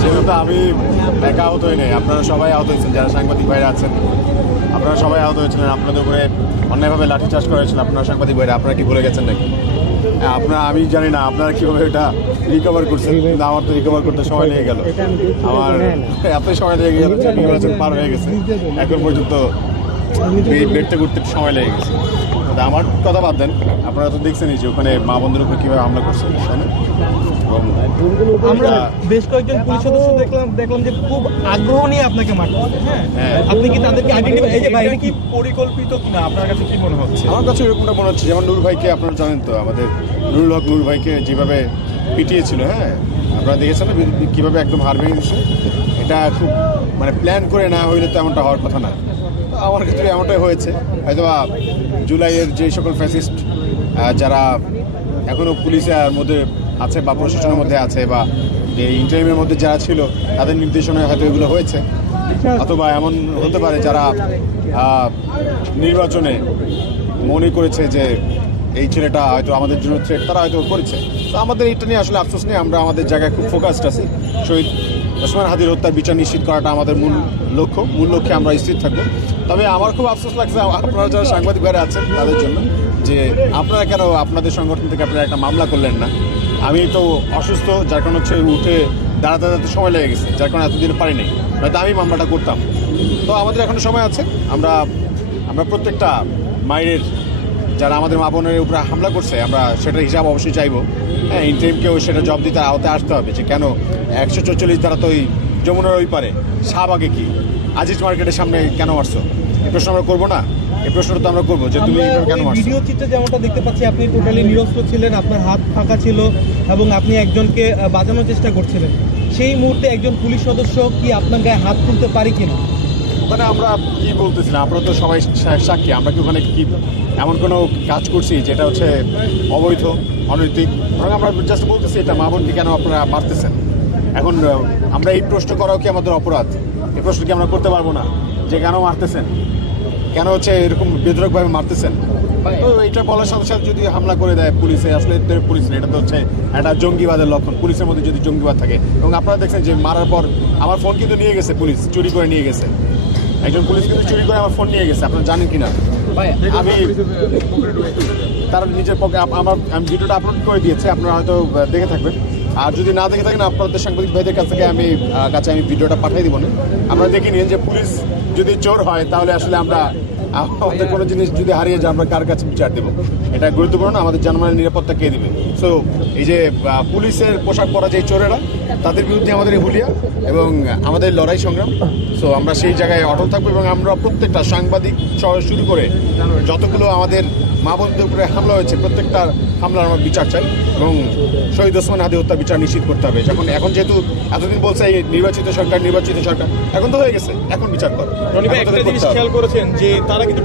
যেহেতু আমি একা আহত হই নাই, আপনারা সবাই আহত হয়েছেন, যারা সাংবাদিক ভাইরা আছেন আপনারা সবাই আহত হয়েছিলেন। আপনাদের উপরে অন্যায়ভাবে লাঠিচার্জ করা হয়েছিল আপনারা সাংবাদিক ভাইরা। আপনারা কি ভুলে গেছেন নাকি? আমি জানি না আপনারা কীভাবে এটা রিকভার করছেন, কিন্তু আমার তো রিকভার করতে সময় লেগে গেল। আমার এতই সময় লেগে গেল যে নির্বাচন পার হয়ে গেছে, এখন পর্যন্ত বেডতে ঘুরতে সময় লেগে গেছে। আমার কথা বাদ দেন, আপনারা তো দেখছেনই যে ওখানে মা বন্ধুর উপরে কীভাবে হামলা করছে, তাই না? আমরা বেশ কয়েকজন পুলিশ সদস্য দেখলাম যে খুব আগ্রহ নিয়ে আপনাকে মারতেছে। হ্যাঁ, আপনি কি তাদেরকে আইডেন্টিফাই, এই যে বাইরে কি পরিকল্পিত কিনা আপনার কাছে কি মনে হচ্ছে? আমার কাছে এরকমটা মনে হচ্ছে, যেমন নূর ভাইকে আপনারা জানেন তো, আমাদের নুরুল হক নূর ভাইকে যেভাবে পিটিয়েছিল, হ্যাঁ আপনারা দেখেছেন না কীভাবে একদম হার ভেঙে দিচ্ছে। এটা খুব মানে প্ল্যান করে না হইলে তো এমনটা হওয়ার কথা না। আমার ক্ষেত্রে এমনটাই হয়েছে। হয়তো জুলাইয়ের যে সকল ফ্যাসিস্ট যারা এখনও পুলিশের মধ্যে আছে বা প্রশাসনের মধ্যে আছে বা এই ইন্টারিমের মধ্যে যারা ছিল, তাদের নির্দেশনায় হয়তো এগুলো হয়েছে। অথবা এমন হতে পারে যারা নির্বাচনে মনে করেছে যে এই ছেলেটা হয়তো আমাদের জন্য থ্রেট, তারা হয়তো করেছে। তো আমাদের এটা নিয়ে আসলে আফসোস নেই, আমরা আমাদের জায়গায় খুব ফোকাসড আছি। শহীদ ওসমান হাদির হত্যার বিচার নিশ্চিত করাটা আমাদের মূল লক্ষ্যে আমরা স্থির থাকবো। তবে আমার খুব আফসোস লাগছে আপনারা যারা সাংবাদিক ভাইরা আছেন তাদের জন্য, যে আপনারা কেন আপনাদের সংগঠন থেকে আপনারা একটা মামলা করলেন না। আমি তো অসুস্থ, যার কারণে হচ্ছে উঠে দাঁড়াতে সময় লেগে গেছে, যার কারণে এতদিন পারিনি, হয়তো আমি মামলাটা করতাম। তো আমাদের এখনো সময় আছে, আমরা প্রত্যেকটা মায়ের যারা আমাদের মা বোনের উপরে হামলা করছে, আমরা সেটার হিসাব অবশ্যই চাইবো। হ্যাঁ, ইন্টারিমকেও সেটা জব দিতে আওতায় আসতে হবে, যে কেন 144 তারা তো ওই যমুনার ওই পারে শাহবাগে কি আজিজ মার্কেটের সামনে কেন মারছো? এই প্রশ্ন আমরা করবো না? এই প্রশ্নটা তো আমরা করবো যে তুমি কেন মারছো। ভিডিও চিত্রে যেমনটা দেখতে পাচ্ছি, আপনি টোটালি নিরস্ত্র ছিলেন, আপনার হাত ফাঁকা ছিল এবং আপনি একজনকে বাজানোর চেষ্টা করছিলেন। সেই মুহূর্তে একজন পুলিশ সদস্য কি আপনার গায়ে হাত তুলতে পারে কিনা? মানে আমরা কি বলতেছিলাম, আমরা তো সবাই সাক্ষী। আমরা কি ওখানে কি এমন কোনো কাজ করছি যেটা হচ্ছে অবৈধ, অনৈতিক? আমরা জাস্ট বলতেছি এটা মা বোনকে কেন আপনারা মারতেছেন। এখন আমরা এই প্রশ্ন করাও কি আমাদের অপরাধ? এই প্রশ্ন কি আমরা করতে পারবো না যে কেন মারতেছেন, কেন হচ্ছে এরকম বেধড়কভাবে মারতেছেন? তো এটা বলার সাথে সাথে যদি হামলা করে দেয় পুলিশে, আসলে পুলিশ না, এটা তো হচ্ছে একটা জঙ্গিবাদের লক্ষণ। পুলিশের মধ্যে যদি জঙ্গিবাদ থাকে, এবং আপনারা দেখছেন যে মারার পর আমার ফোন কিন্তু নিয়ে গেছে পুলিশ, চুরি করে নিয়ে গেছে। একজন পুলিশ কিন্তু চুরি করে আমার ফোন নিয়ে গেছে, আপনারা জানেন কিনা? আমি তার নিজের পক্ষে আমি ভিডিওটা আপলোড করে দিয়েছে, আপনারা হয়তো দেখে থাকবেন। আর যদি না দেখে থাকেন, আপনাদের সাংবাদিক ভাইদের কাছ থেকে আমি ভিডিওটা পাঠিয়ে দিব না। আপনারা দেখে নিন যে পুলিশ যদি চোর হয়, তাহলে আসলে আমাদের কোনো জিনিস যদি হারিয়ে যায়, আমরা কার কাছে বিচার দেবো? এটা গুরুত্বপূর্ণ না, আমাদের জনগণের নিরাপত্তা কে দিবে? সো এই যে পুলিশের পোশাক পরা যে চোরেরা, তাদের বিরুদ্ধে আমাদের হুলিয়া এবং আমাদের লড়াই সংগ্রাম। সো আমরা সেই জায়গায় অটল থাকবো, এবং আমরা প্রত্যেকটা সাংবাদিক শুরু করে যতগুলো আমাদের মা বোনদের উপরে হামলা হয়েছে, প্রত্যেকটা হামলার আমরা বিচার চাই, এবং শহীদ ওসমান হাদি হত্যা বিচার নিশ্চিত করতে হবে। এখন যেহেতু এতদিন বলছে এই নির্বাচিত সরকার, এখন তো হয়ে গেছে, এখন বিচার করো। খেয়াল করেছেন যে তারা কিন্তু